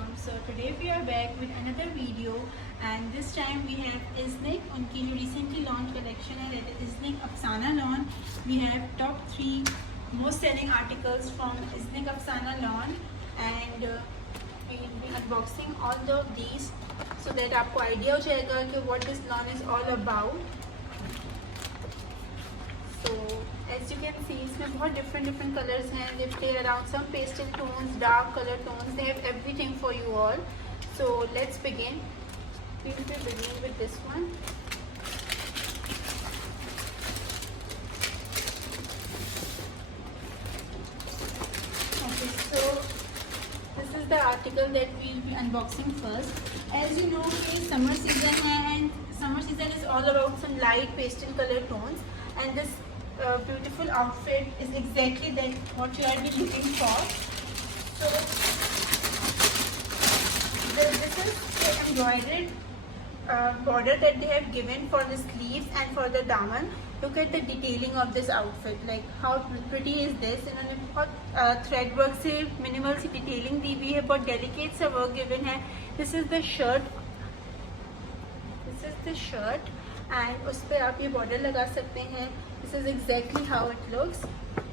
welcome. So today we are back with another video, and this time we have Isnik. उनकी जो recently launched collection है that is Isnik Afsana Lawn. We have top 3 most selling articles from Isnik Afsana Lawn, and we will be unboxing all of these so that आपको idea हो जाएगा कि what this lawn is all about. So as you can see, इसमें बहुत different colors हैं. They play around some pastel tones, dark color tones. They have everything for you all. So let's begin. We will be beginning with this one. Okay, so this is the article that we will be unboxing first. As you know, ये summer season है, and summer season is all about some light pastel color tones, and this beautiful outfit is exactly that what you are looking for. So this is the embroidered border that they have given for the sleeves and for the daman. Look at the detailing of this outfit, like how pretty is this. इन्होंने बहुत thread work से minimal सी detailing दी हुई है, बहुत delicate सा work given है. This is the shirt. This is the shirt, and उस पे आप ये border लगा सकते हैं. This is exactly how it looks.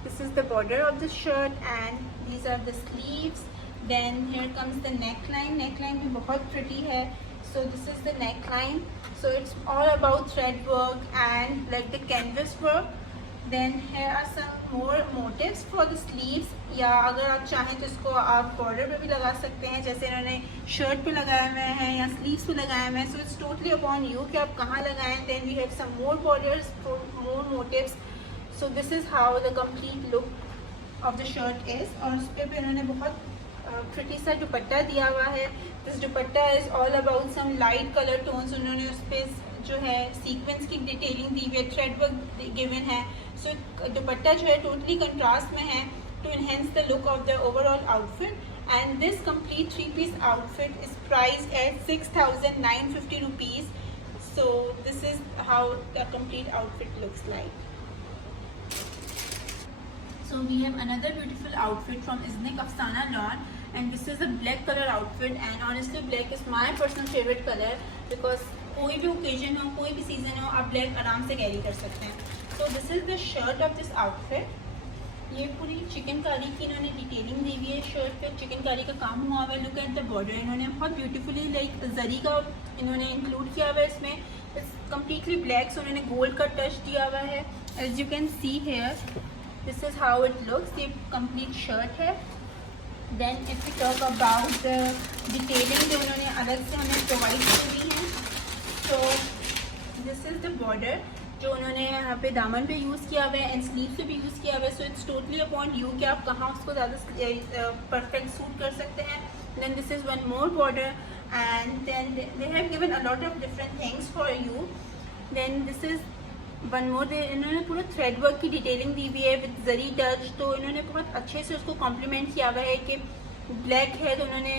This is the border of the shirt, and these are the sleeves. Then here comes the neckline. Neckline भी बहुत pretty है. So this is the neckline. So it's all about thread work and like the canvas work. Then here are some more motifs for the sleeves. या अगर आप चाहें तो इसको आप border पे भी लगा सकते हैं, जैसे इन्होंने shirt पे लगाए हुए हैं या sleeves पे लगाए हुए हैं. So it's totally upon you कि आप कहाँ लगाएं. Then we have some more borders, more motifs. So this is how the complete look of the shirt is. और उस पे भी इन्होंने बहुत pretty सा दुपट्टा दिया हुआ है. This दुपट्टा is all about some light color tones. उन्होंने उस पे जो है सीक्वेंस की डिटेलिंग दी हुई है, थ्रेड वर्क गिवन है. सो दुपट्टा जो है टोटली कंट्रास्ट में है to enhance the look of the overall outfit. And this complete 3-piece outfit is priced at 6,950 rupees. So this is how the complete outfit looks like. So we have another beautiful outfit from Isnik Afsana Lawn, and this is a black color outfit, and honestly black is my personal favorite color because कोई भी ओकेजन हो, कोई भी सीजन हो, आप ब्लैक आराम से कैरी कर सकते हैं. सो this is the shirt of this outfit. ये पूरी चिकनकारी की इन्होंने डिटेलिंग दी हुई है. शर्ट पे चिकनकारी का काम हुआ हुआ है. Look at the border. इन्होंने बहुत ब्यूटीफुली लाइक जरी का इन्होंने इंक्लूड किया हुआ है इसमें. It's completely black. सो उन्होंने गोल्ड का टच दिया हुआ है. As you can see here, this is how it looks. ये कम्प्लीट शर्ट है. Then if we talk about the detailing जो उन्होंने अलग से हमें प्रोवाइड की हुई है. तो दिस इज़ द बॉर्डर जो उन्होंने यहाँ पे दामन पे यूज़ किया हुआ है एंड स्लीव पे भी यूज़ किया हुआ है. So it's totally upon you कि आप कहाँ उसको ज़्यादा परफेक्ट सूट कर सकते हैं. Then this is one more border, and then they have given a lot of different things for you. Then this is one more. इन्होंने पूरा थ्रेड वर्क की डिटेलिंग दी हुई है विद जरी टच. तो इन्होंने बहुत अच्छे से उसको कॉम्प्लीमेंट किया हुआ है कि ब्लैक है तो उन्होंने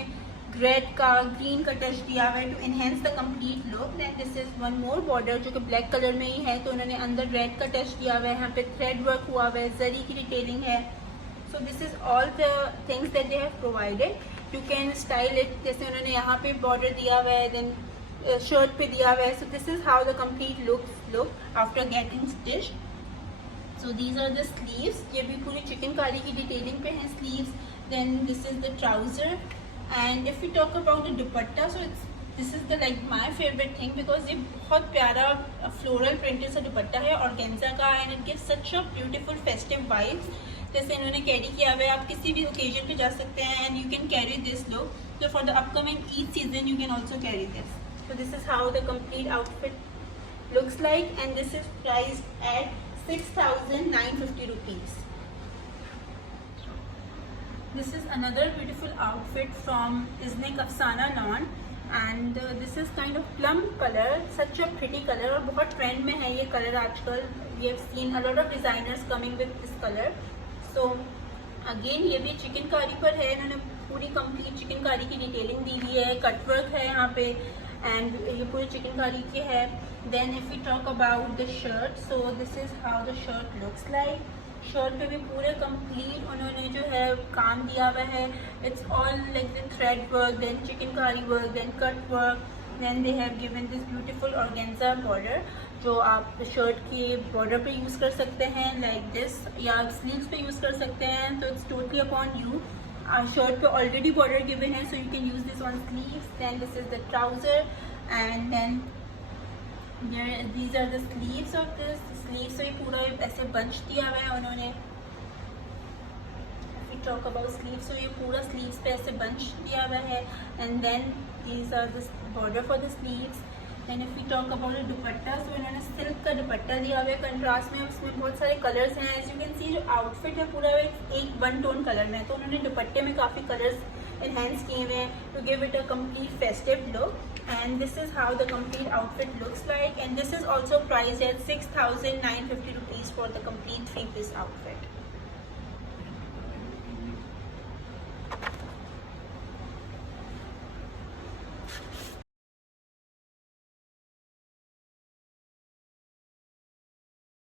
रेड का ग्रीन का टच दिया हुआ है to enhance the complete look. Then this is one more border जो कि ब्लैक कलर में ही है. तो उन्होंने अंदर रेड का टच दिया हुआ है. यहाँ पे थ्रेड वर्क हुआ हुआ है, जरी की डिटेलिंग है. So this is all the things that they have provided. You can style it. जैसे उन्होंने यहाँ पे बॉर्डर दिया हुआ है, देन शर्ट पे दिया हुआ है. So this is how the complete look after getting stitch. So these are the sleeves. ये भी पूरी चिकनकारी की डिटेलिंग पे हैं sleeves. Then this is the trouser. And if you talk about the dupatta, so this is the like my favourite thing because ये बहुत प्यारा floral printed सा दुपट्टा है ऑर्गेन्जा का, and it gives such a beautiful festive vibes. जैसे इन्होंने कैरी किया हुआ है, आप किसी भी ओकेजन पे जा सकते हैं and you can carry this look. So for the upcoming Eid season, you can also carry this. So this is how the complete outfit looks like, and this is priced at 6,950 rupees. This is another beautiful outfit from Isnik Afsana Lawn, and this is kind of plum color, such a pretty color, और बहुत trend में है ये color आजकल. We have seen a lot of designers coming with this color. So again ये भी चिकनकारी पर है. इन्होंने पूरी complete चिकनकारी की डिटेलिंग दी हुई है. कट वर्क है यहाँ पे, एंड ये पूरी चिकनकारी की है. Then if we talk about the shirt, so this is how the shirt looks like. Shirt पे भी पूरे कंप्लीट उन्होंने जो है काम दिया हुआ है. It's all like the thread work, then chikankari work, then cut work, then they have given this beautiful organza border जो आप शर्ट के बॉर्डर पे यूज़ कर सकते हैं लाइक दिस, या आप स्लीव्स पे यूज़ कर सकते हैं. तो it's totally upon you. Shirt पे ऑलरेडी बॉर्डर गिवन है, so you can use this on sleeves. Then this is the trouser and then these are the sleeves of this. Sleeves से पूरा ऐसे बंच दिया हुआ है उन्होंने. If we talk about sleeves, so ये पूरा sleeves पे ऐसे बंच दिया हुआ है. And then these are the border for the sleeves. Then if we talk about the दुपट्टा, so इन्होंने सिल्क का दुपट्टा दिया हुआ है कंट्रास्ट में. उसमें बहुत सारे कलर्स हैं. एज यू कैन सी जो आउटफिट है पूरा एक वन टोन कलर में है, तो उन्होंने दुपट्टे में काफ़ी कलर्स enhance किए हुए हैं to give it a complete festive look. And this is how the complete outfit looks like, and this is also priced at 6,950 rupees for the complete 3-piece outfit.